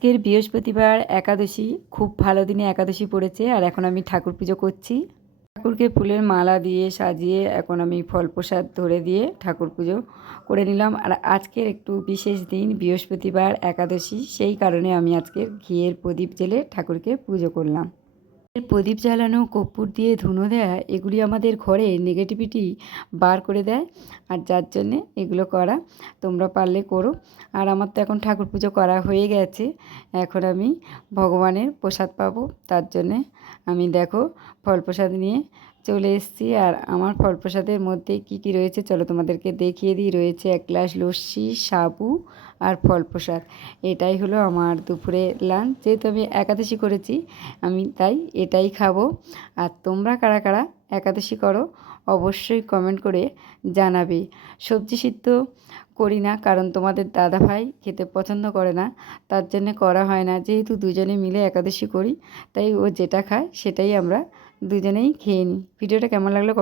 আজকের বৃহস্পতিবার একাদশী, খুব ভালো দিনে একাদশী পড়েছে। আর এখন আমি ঠাকুর পুজো করছি। ঠাকুরকে ফুলের মালা দিয়ে সাজিয়ে এখন আমি ফল প্রসাদ ধরে দিয়ে ঠাকুর পুজো করে নিলাম। আর আজকের একটু বিশেষ দিন, বৃহস্পতিবার একাদশী, সেই কারণে আমি আজকে ঘিয়ের প্রদীপ জ্বেলে ঠাকুরকে পুজো করলাম। প্রদীপ জ্বালানো, কর্পূর দিয়ে ধুনো দেয়া, এগুলি আমাদের ঘরে নেগেটিভিটি বার করে দেয়। আর যার জন্যে এগুলো করা, তোমরা পারলে করো। আর আমার তো এখন ঠাকুর পুজো করা হয়ে গেছে, এখন আমি ভগবানের প্রসাদ পাবো। তার জন্যে আমি দেখো ফল প্রসাদ নিয়ে চলে এসেছি। আর আমার ফল প্রসাদের মধ্যে কি কি রয়েছে চলো তোমাদেরকে দেখিয়ে দিই। রয়েছে 1 গ্লাস লস্যি, সাবু আর ফল প্রসাদ। এটাই হলো আমার দুপুরে লাঞ্চ। যেহেতু আমি একাদশী করেছি, আমি তাই এটাই খাবো। আর তোমরা কারা কারা একাদশী করো অবশ্যই কমেন্ট করে জানাবে। সবজি সিদ্ধ করি না, কারণ তোমাদের দাদা ভাই খেতে পছন্দ করে না, তার জন্যে করা হয় না। যেহেতু দুজনে মিলে একাদশী করি, তাই ও যেটা খায় সেটাই আমরা দুজনেই খেয়ে নিই। ভিডিওটা কেমন লাগলো